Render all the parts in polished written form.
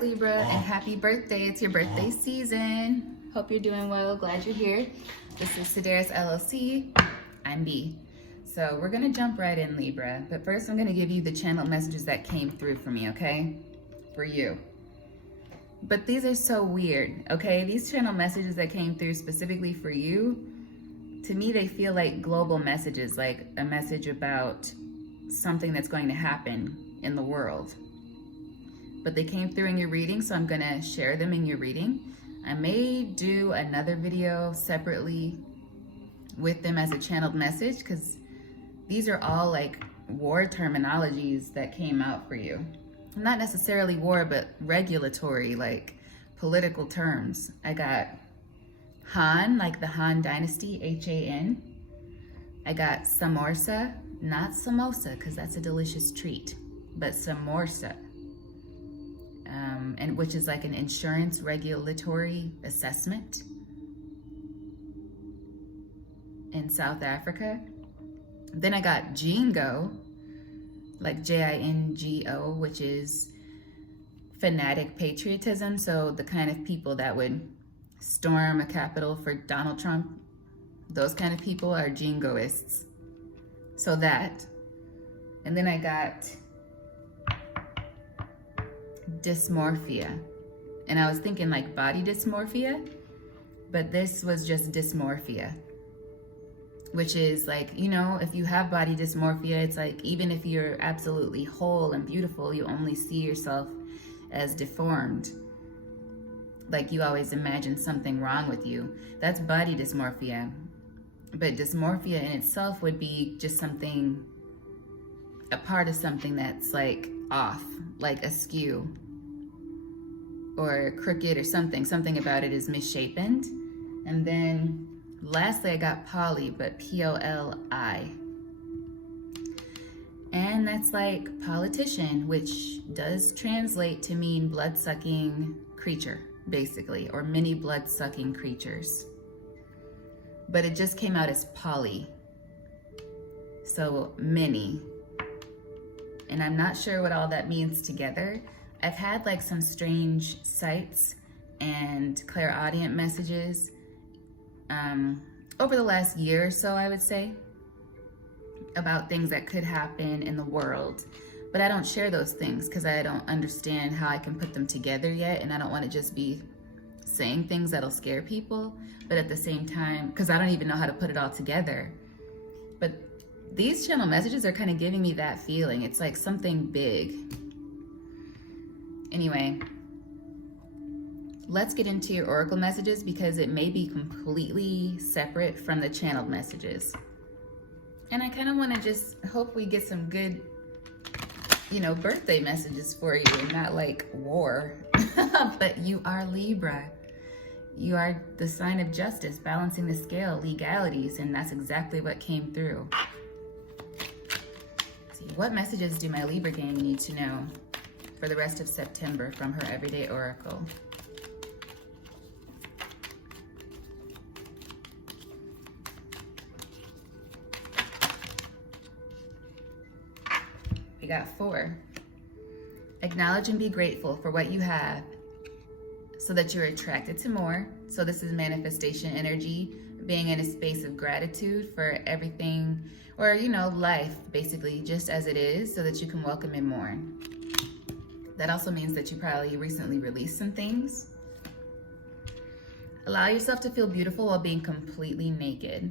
Libra, and happy birthday. It's your birthday season. Hope you're doing well. Glad you're here. This is Sedaris LLC. I'm B. So we're gonna jump right in, Libra. But first I'm gonna give you the channel messages that came through for me, okay? For you. But these are so weird, okay? These channel messages that came through specifically for you, to me they feel like global messages, like a message about something that's going to happen in the world. But they came through in your reading, so I'm gonna share them in your reading. I may do another video separately with them as a channeled message, because these are all like war terminologies that came out for you. Not necessarily war, but regulatory, like political terms. I got Han, like the Han Dynasty, H-A-N. I got Samorsa, not samosa, because that's a delicious treat, but Samorsa. And which is like an insurance regulatory assessment in South Africa. Then I got Jingo, like J-I-N-G-O, which is fanatic patriotism. So the kind of people that would storm a Capitol for Donald Trump, those kind of people are Jingoists. So that. And then I got dysmorphia. And I was thinking like body dysmorphia, but this was just dysmorphia, which is like, you know, if you have body dysmorphia, it's like even if you're absolutely whole and beautiful, you only see yourself as deformed. Like you always imagine something wrong with you. That's body dysmorphia. But dysmorphia in itself would be just something, a part of something that's like off, like askew or crooked or something about it is misshapen. And then lastly, I got poly, but P-O-L-I. And that's like politician, which does translate to mean blood-sucking creature, basically, or many blood-sucking creatures. But it just came out as poly. So many. And I'm not sure what all that means together. I've had like some strange sights and clairaudient messages over the last year or so, I would say, about things that could happen in the world. But I don't share those things because I don't understand how I can put them together yet, and I don't want to just be saying things that'll scare people. But at the same time, because I don't even know how to put it all together. But these channel messages are kind of giving me that feeling. It's like something big. Anyway, let's get into your oracle messages because it may be completely separate from the channeled messages. And I kind of want to just hope we get some good, you know, birthday messages for you and not like war. But you are Libra. You are the sign of justice, balancing the scale, legalities, and that's exactly what came through. Let's see, what messages do my Libra gang need to know for the rest of September from her everyday oracle? We got 4. Acknowledge and be grateful for what you have so that you're attracted to more. So this is manifestation energy, being in a space of gratitude for everything, or, you know, life, basically, just as it is, so that you can welcome in more. That also means that you probably recently released some things. Allow yourself to feel beautiful while being completely naked.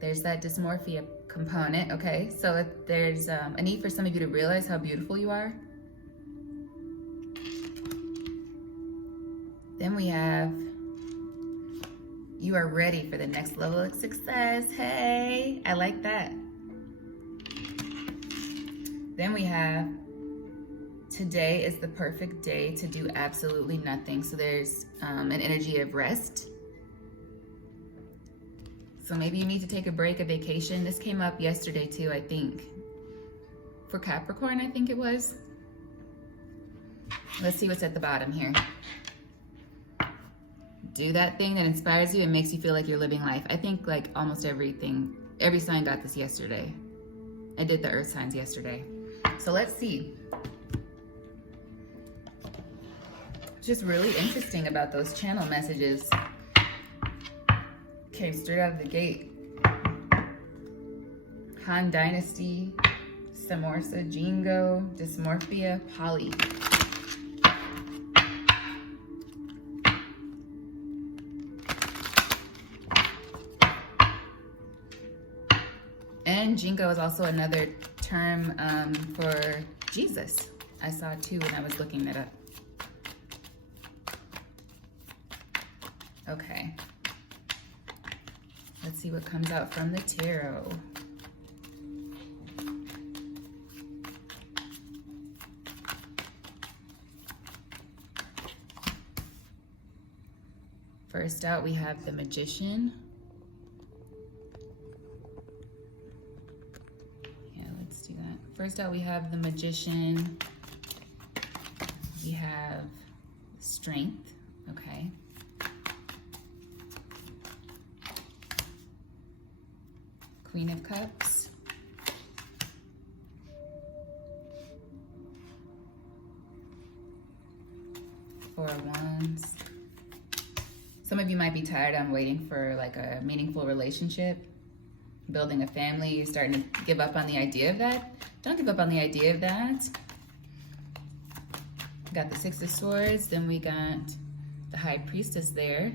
There's that dysmorphia component, okay? So if there's a need for some of you to realize how beautiful you are. Then we have, you are ready for the next level of success. Hey, I like that. Then we have, today is the perfect day to do absolutely nothing. So there's an energy of rest. So maybe you need to take a break, a vacation. This came up yesterday too, I think. For Capricorn, I think it was. Let's see what's at the bottom here. Do that thing that inspires you and makes you feel like you're living life. I think like almost every sign got this yesterday. I did the earth signs yesterday. So let's see. just really interesting about those channel messages. Came straight out of the gate. Han Dynasty, Samorsa, Jingo, Dysmorphia, Poly. And Jingo is also another term for Jesus. I saw too when I was looking that up. Okay. Let's see what comes out from the tarot. First out, we have the Magician. Yeah, let's do that. First out, we have the Magician. We have Strength, okay. Queen of Cups. Four of Wands. Some of you might be tired on waiting for like a meaningful relationship, building a family. You're starting to give up on the idea of that. Don't give up on the idea of that. Got the Six of Swords, then we got the High Priestess there.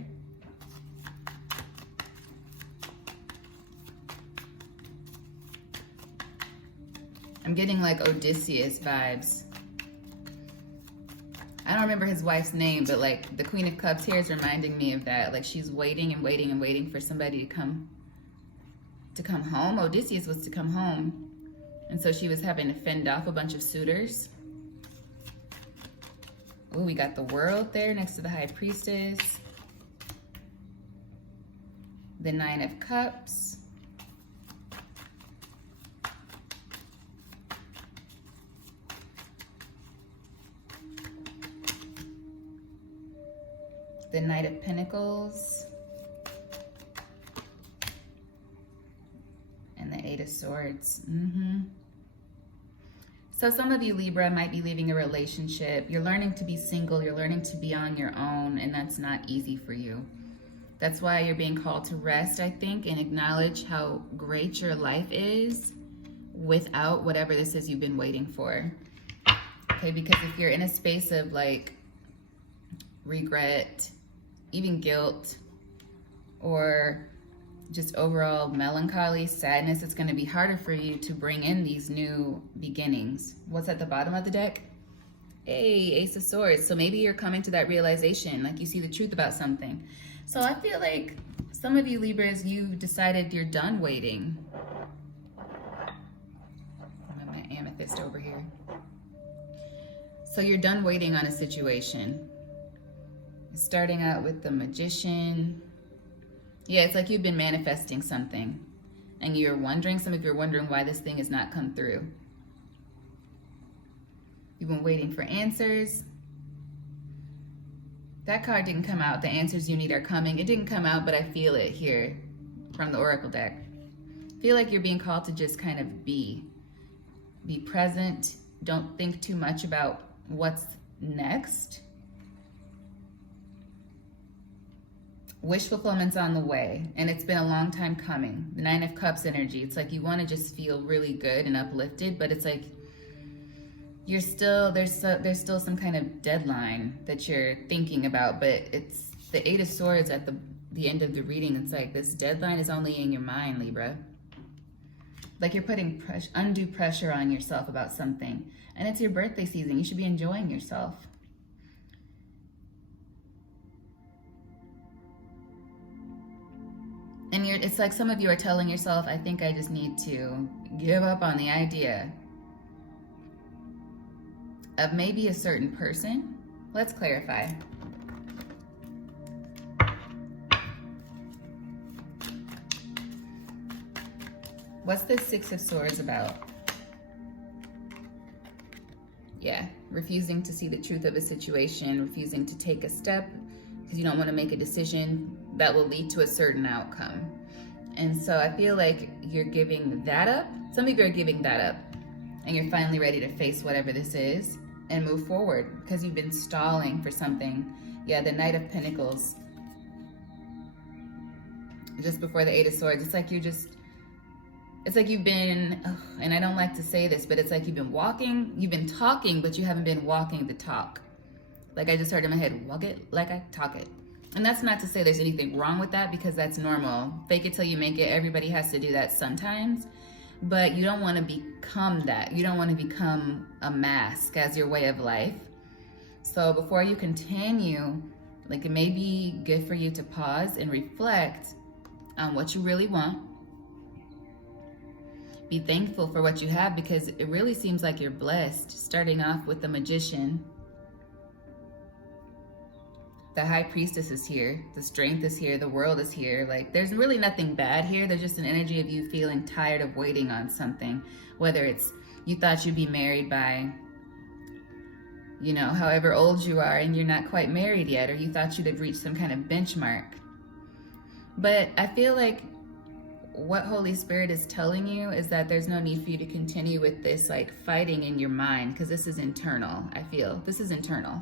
I'm getting like Odysseus vibes. I don't remember his wife's name, but like the Queen of Cups here is reminding me of that. Like she's waiting and waiting and waiting for somebody to come home. Odysseus was to come home. And so she was having to fend off a bunch of suitors. Oh, we got the World there next to the High Priestess. The Nine of Cups. The Knight of Pinnacles. And the Eight of Swords. So some of you, Libra, might be leaving a relationship. You're learning to be single. You're learning to be on your own, and that's not easy for you. That's why you're being called to rest, I think, and acknowledge how great your life is without whatever this is you've been waiting for. Okay, because if you're in a space of like regret, even guilt, or just overall melancholy, sadness, it's going to be harder for you to bring in these new beginnings. What's at the bottom of the deck? Hey, Ace of Swords. So maybe you're coming to that realization, like you see the truth about something. So I feel like some of you Libras, you've decided you're done waiting. I have my amethyst over here. So you're done waiting on a situation. Starting out with the Magician. Yeah, it's like you've been manifesting something and you're wondering, some of you are wondering why this thing has not come through. You've been waiting for answers. That card didn't come out. The answers you need are coming. It didn't come out, but I feel it here from the Oracle deck. I feel like you're being called to just kind of be present. Don't think too much about what's next. Wish fulfillment's on the way, and it's been a long time coming. The Nine of Cups energy, it's like you want to just feel really good and uplifted, but it's like you're still, there's still some kind of deadline that you're thinking about, but it's the Eight of Swords at the end of the reading. It's like this deadline is only in your mind, Libra. Like you're putting undue pressure on yourself about something, and it's your birthday season. You should be enjoying yourself. And it's like some of you are telling yourself, I think I just need to give up on the idea of maybe a certain person. Let's clarify. What's the Six of Swords about? Yeah, refusing to see the truth of a situation, refusing to take a step because you don't want to make a decision that will lead to a certain outcome. And so I feel like you're giving that up. Some of you are giving that up and you're finally ready to face whatever this is. and move forward because you've been stalling for something. Yeah, the Knight of Pinnacles. Just before the Eight of Swords, it's like you're just, it's like you've been, and I don't like to say this, but it's like you've been talking, but you haven't been walking the talk. Like I just heard in my head, walk it like I talk it. And that's not to say there's anything wrong with that, because that's normal. Fake it till you make it. Everybody has to do that sometimes. But you don't want to become that. You don't want to become a mask as your way of life. So before you continue, like it may be good for you to pause and reflect on what you really want. Be thankful for what you have, because it really seems like you're blessed. Starting off with the Magician. The High Priestess is here. The Strength is here. The World is here. Like there's really nothing bad here. There's just an energy of you feeling tired of waiting on something. Whether it's you thought you'd be married by, you know, however old you are and you're not quite married yet, or you thought you'd have reached some kind of benchmark. But I feel like what Holy Spirit is telling you is that there's no need for you to continue with this like fighting in your mind, because this is internal. I feel this is internal.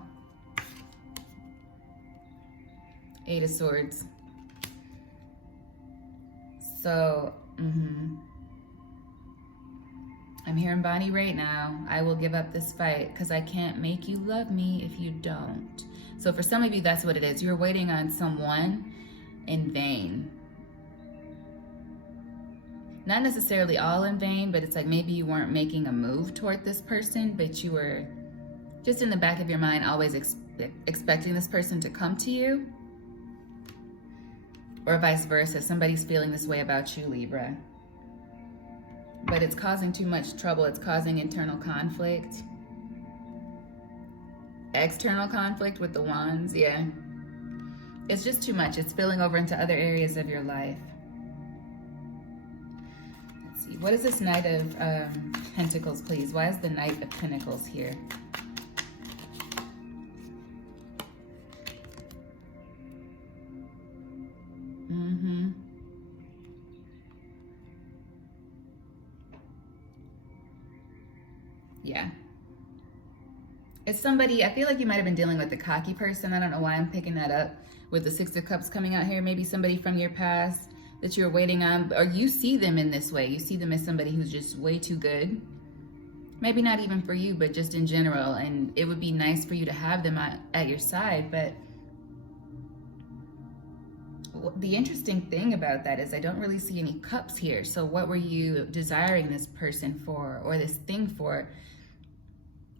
Eight of Swords. So, I'm hearing Bonnie right now. I will give up this fight because I can't make you love me if you don't. So for some of you, that's what it is. You're waiting on someone in vain. Not necessarily all in vain, but it's like maybe you weren't making a move toward this person, but you were just in the back of your mind always expecting this person to come to you. Or vice versa, somebody's feeling this way about you, Libra. But it's causing too much trouble. It's causing internal conflict. External conflict with the Wands, yeah. It's just too much. It's spilling over into other areas of your life. Let's see, what is this Knight of Pentacles, please? Why is the Knight of Pinnacles here? Yeah. It's somebody, I feel like you might have been dealing with a cocky person. I don't know why I'm picking that up with the Six of Cups coming out here. Maybe somebody from your past that you're waiting on, or you see them in this way. You see them as somebody who's just way too good. Maybe not even for you, but just in general. And it would be nice for you to have them at your side. But the interesting thing about that is I don't really see any cups here. So what were you desiring this person for, or this thing for?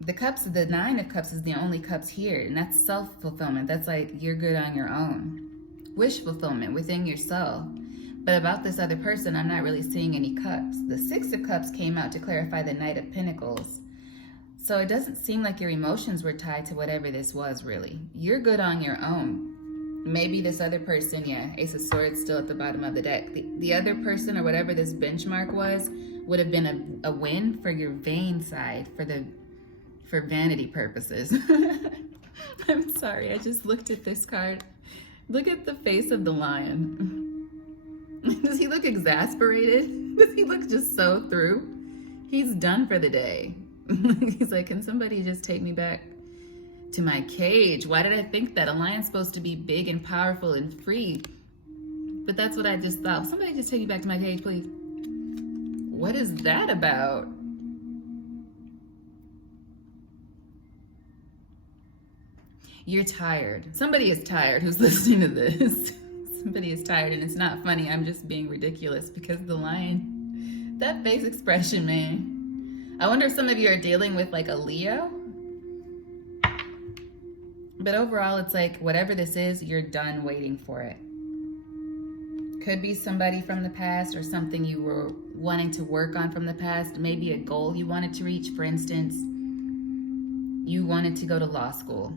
The cups, the Nine of Cups is the only cups here, and that's self-fulfillment. That's like you're good on your own. Wish fulfillment within yourself. But about this other person, I'm not really seeing any cups. The Six of Cups came out to clarify the Knight of Pinnacles. So it doesn't seem like your emotions were tied to whatever this was, really. You're good on your own. Maybe this other person, yeah, Ace of Swords still at the bottom of the deck. The other person, or whatever this benchmark was, would have been a win for your vain side, for vanity purposes. I'm sorry, I just looked at this card. Look at the face of the lion. Does he look exasperated? Does he look just so through? He's done for the day. He's like, can somebody just take me back to my cage? Why did I think that? A lion's supposed to be big and powerful and free. But that's what I just thought. Somebody just take me back to my cage, please. What is that about? You're tired. Somebody is tired who's listening to this. Somebody is tired, and it's not funny. I'm just being ridiculous because the lion, that face expression, man. I wonder if some of you are dealing with like a Leo. But overall, it's like whatever this is, you're done waiting for it. Could be somebody from the past, or something you were wanting to work on from the past. Maybe a goal you wanted to reach. For instance, you wanted to go to law school.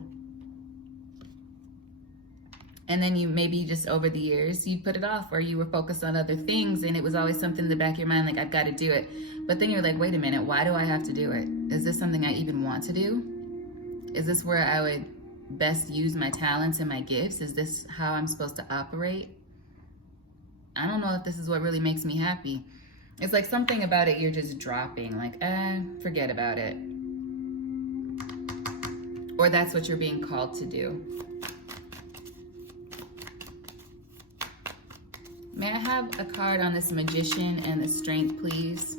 And then you maybe just over the years, you put it off, or you were focused on other things, and it was always something in the back of your mind, like, I've got to do it. But then you're like, wait a minute, why do I have to do it? Is this something I even want to do? Is this where I would best use my talents and my gifts? Is this how I'm supposed to operate? I don't know if this is what really makes me happy. It's like something about it you're just dropping, like, forget about it. or that's what you're being called to do. May I have a card on this Magician and the Strength, please?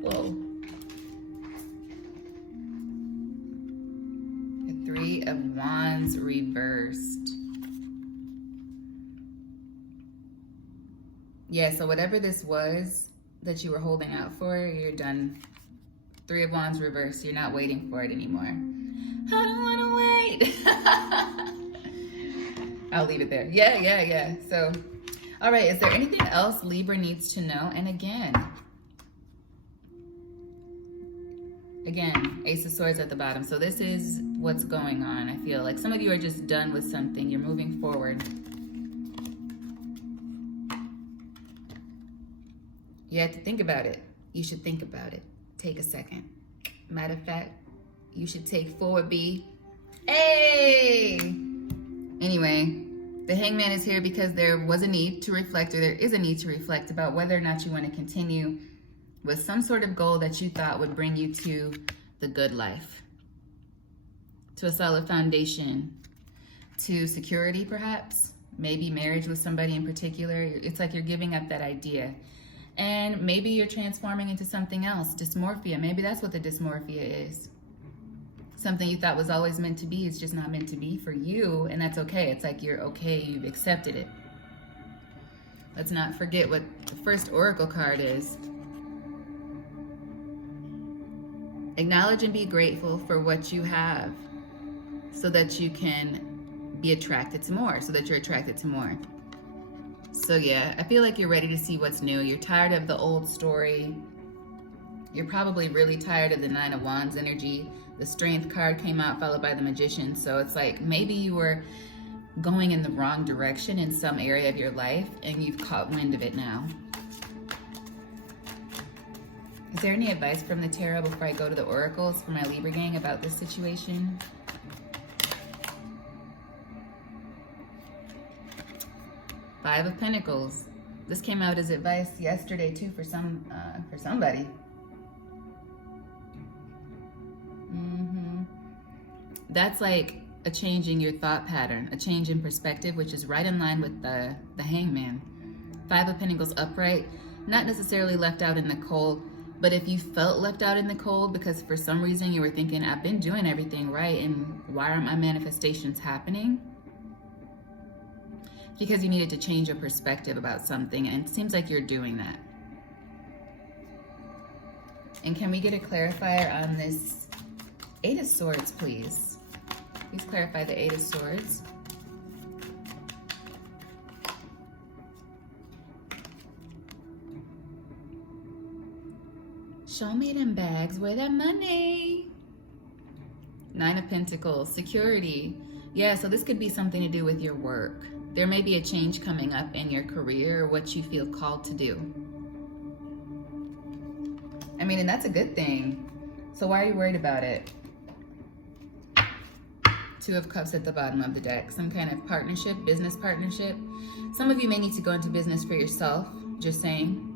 Whoa. The Three of Wands reversed. Yeah, so whatever this was that you were holding out for, you're done. Three of Wands reversed. You're not waiting for it anymore. I don't want to wait. I'll leave it there. Yeah. So, all right, is there anything else Libra needs to know? And again, Ace of Swords at the bottom. So this is what's going on. I feel like some of you are just done with something. You're moving forward. You have to think about it. You should think about it. Take a second. Matter of fact, you should take 4B. Hey! Anyway, the Hangman is here because there was a need to reflect, or there is a need to reflect about whether or not you want to continue with some sort of goal that you thought would bring you to the good life, to a solid foundation, to security perhaps, maybe marriage with somebody in particular. It's like you're giving up that idea. And maybe you're transforming into something else, dysmorphia. Maybe that's what the dysmorphia is. Something you thought was always meant to be is just not meant to be for you, and that's okay. It's like you're okay, you've accepted it. Let's not forget what the first oracle card is. Acknowledge and be grateful for what you have so that you can be attracted to more, so that you're attracted to more. So yeah, I feel like you're ready to see what's new. You're tired of the old story. You're probably really tired of the Nine of Wands energy. The Strength card came out followed by the Magician. So it's like maybe you were going in the wrong direction in some area of your life and you've caught wind of it now. Is there any advice from the tarot before I go to the oracles for my Libra gang about this situation? Five of Pentacles. This came out as advice yesterday too for somebody. That's like a change in your thought pattern, a change in perspective, which is right in line with the Hangman. Five of Pentacles upright, not necessarily left out in the cold, but if you felt left out in the cold because for some reason you were thinking, I've been doing everything right and why aren't my manifestations happening? Because you needed to change your perspective about something, and it seems like you're doing that. And can we get a clarifier on this Eight of Swords, please? Please clarify the Eight of Swords. Show me them bags, where that money? Nine of Pentacles, security. Yeah, so this could be something to do with your work. There may be a change coming up in your career or what you feel called to do. I mean, and that's a good thing. So why are you worried about it? Two of Cups at the bottom of the deck. Some kind of partnership, business partnership. Some of you may need to go into business for yourself, just saying.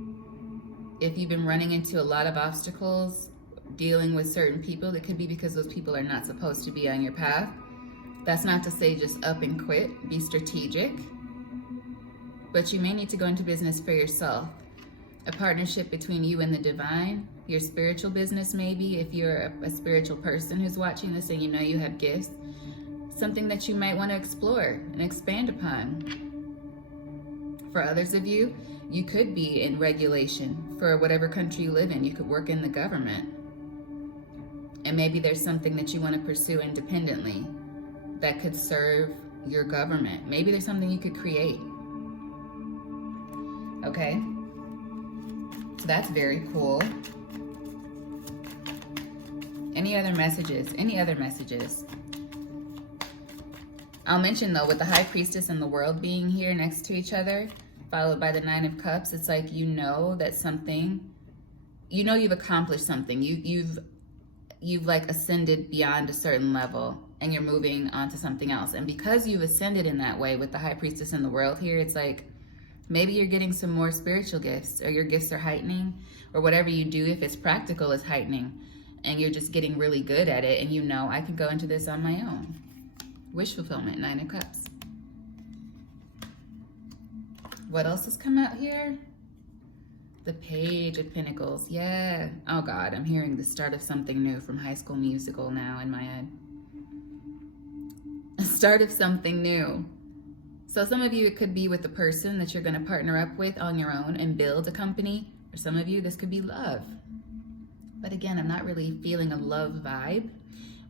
If you've been running into a lot of obstacles, dealing with certain people, it could be because those people are not supposed to be on your path. That's not to say just up and quit, be strategic, but you may need to go into business for yourself. A partnership between you and the divine, your spiritual business maybe, if you're a spiritual person who's watching this and you know you have gifts, something that you might want to explore and expand upon. For others of you, you could be in regulation for whatever country you live in. You could work in the government. And maybe there's something that you want to pursue independently that could serve your government. Maybe there's something you could create. Okay? So that's very cool. Any other messages? Any other messages? I'll mention though, with the High Priestess and the World being here next to each other, followed by the Nine of Cups, it's like you know that something, you know you've accomplished something. You've like ascended beyond a certain level and you're moving on to something else. And because you've ascended in that way with the High Priestess and the World here, it's like maybe you're getting some more spiritual gifts, or your gifts are heightening, or whatever you do, if it's practical, is heightening. and you're just getting really good at it, and you know, I can go into this on my own. Wish fulfillment, 9 of Cups. What else has come out here? The Page of Pinnacles. Yeah. Oh God, I'm hearing the start of something new from High School Musical now in my head. A start of something new. So some of you, it could be with the person that you're going to partner up with on your own and build a company. For some of you, this could be love. But again, I'm not really feeling a love vibe.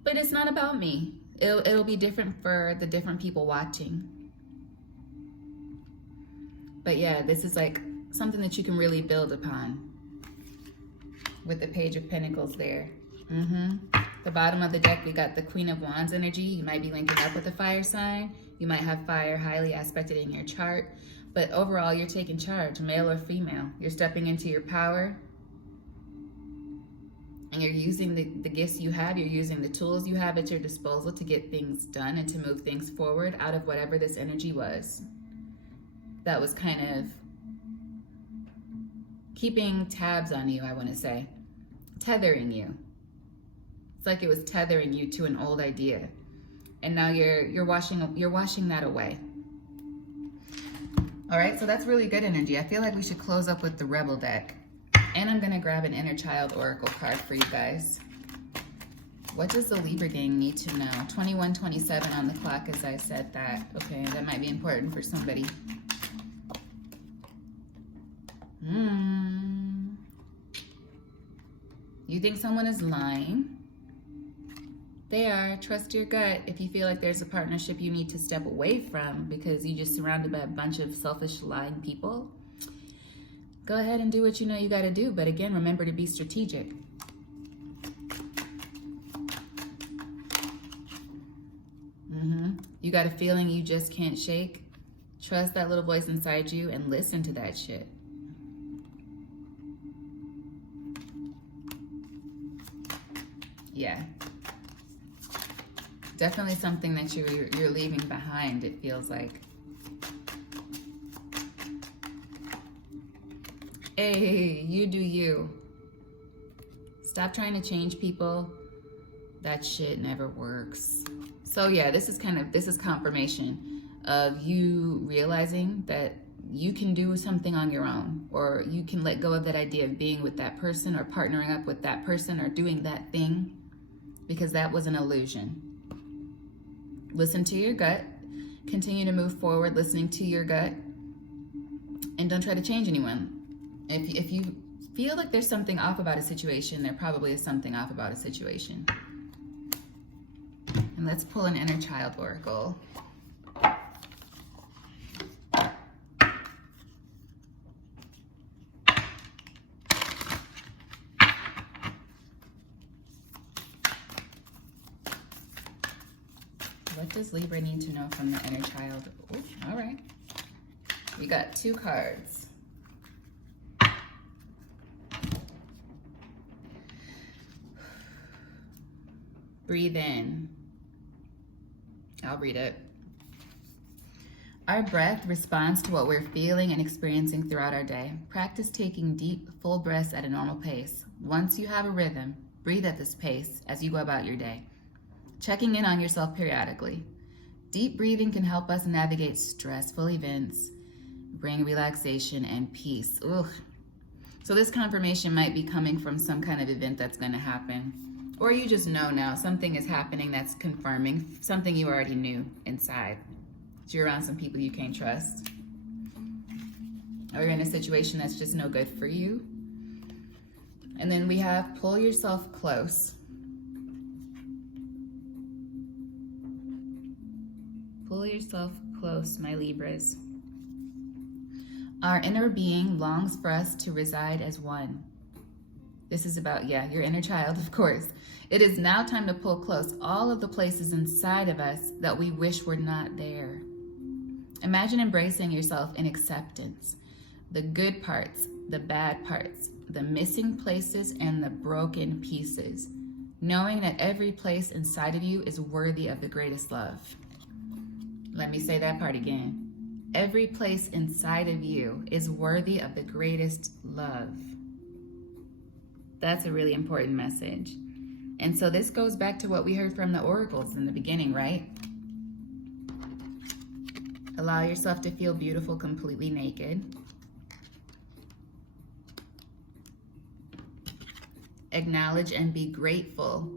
But it's not about me. It'll be different for the different people watching. But yeah, this is like something that you can really build upon with the Page of Pentacles there. The bottom of the deck, we got the Queen of Wands energy. You might be linking up with a fire sign. You might have fire highly aspected in your chart. But overall, you're taking charge, male or female. You're stepping into your power. And you're using the gifts you have. You're using the tools you have at your disposal to get things done and to move things forward out of whatever this energy was. That was kind of keeping tabs on you, I want to say. Tethering you. It's like it was tethering you to an old idea. And now you're washing that away. All right, so that's really good energy. I feel like we should close up with the Rebel deck. And I'm going to grab an Inner Child Oracle card for you guys. What does the Libra gang need to know? 21:27 on the clock as I said that. Okay, that might be important for somebody. You think someone is lying? They are. Trust your gut. If you feel like there's a partnership you need to step away from because you just surrounded by a bunch of selfish, lying people, go ahead and do what you know you got to do. But again, remember to be strategic. You got a feeling you just can't shake? Trust that little voice inside you and listen to that shit. Yeah. Definitely something that you're leaving behind, it feels like. Hey, you do you. Stop trying to change people. That shit never works. So yeah, this is confirmation of you realizing that you can do something on your own, or you can let go of that idea of being with that person or partnering up with that person or doing that thing, because that was an illusion. Listen to your gut. Continue to move forward listening to your gut. And don't try to change anyone. If you feel like there's something off about a situation, there probably is something off about a situation. And let's pull an Inner Child Oracle. What does Libra need to know from the Inner Child? Ooh, all right. We got 2 cards. Breathe in. I'll read it. Our breath responds to what we're feeling and experiencing throughout our day. Practice taking deep, full breaths at a normal pace. Once you have a rhythm, breathe at this pace as you go about your day. Checking in on yourself periodically. Deep breathing can help us navigate stressful events, bring relaxation and peace. Ugh. So this confirmation might be coming from some kind of event that's going to happen. Or you just know now something is happening that's confirming something you already knew inside. You're around some people you can't trust. Or you're in a situation that's just no good for you. And then we have pull yourself close. Pull yourself close, my Libras. Our inner being longs for us to reside as one. This is about, yeah, your inner child, of course. It is now time to pull close all of the places inside of us that we wish were not there. Imagine embracing yourself in acceptance. The good parts, the bad parts, the missing places, and the broken pieces. Knowing that every place inside of you is worthy of the greatest love. Let me say that part again. Every place inside of you is worthy of the greatest love. That's a really important message. And so this goes back to what we heard from the oracles in the beginning, right? Allow yourself to feel beautiful, completely naked. Acknowledge and be grateful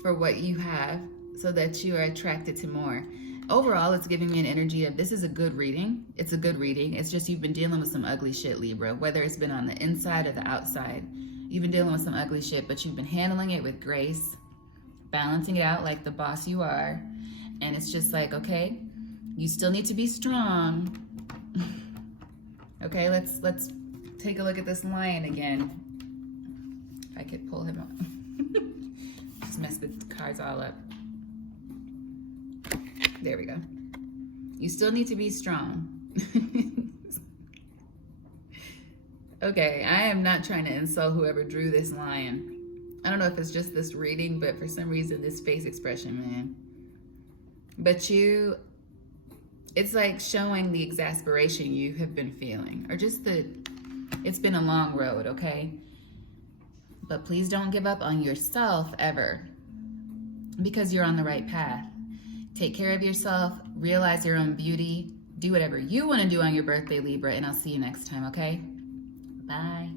for what you have so that you are attracted to more. Overall, it's giving me an energy of this is a good reading. It's a good reading. It's just you've been dealing with some ugly shit, Libra, whether it's been on the inside or the outside. You've been dealing with some ugly shit, but you've been handling it with grace, balancing it out like the boss you are. And it's just like, okay, you still need to be strong. Okay, let's take a look at this lion again. If I could pull him up. Just mess the cards all up. There we go. You still need to be strong. Okay, I am not trying to insult whoever drew this lion. I don't know if it's just this reading, but for some reason, this face expression, man. But it's like showing the exasperation you have been feeling, or just it's been a long road, okay? But please don't give up on yourself ever, because you're on the right path. Take care of yourself, realize your own beauty, do whatever you want to do on your birthday, Libra, and I'll see you next time, okay? Bye.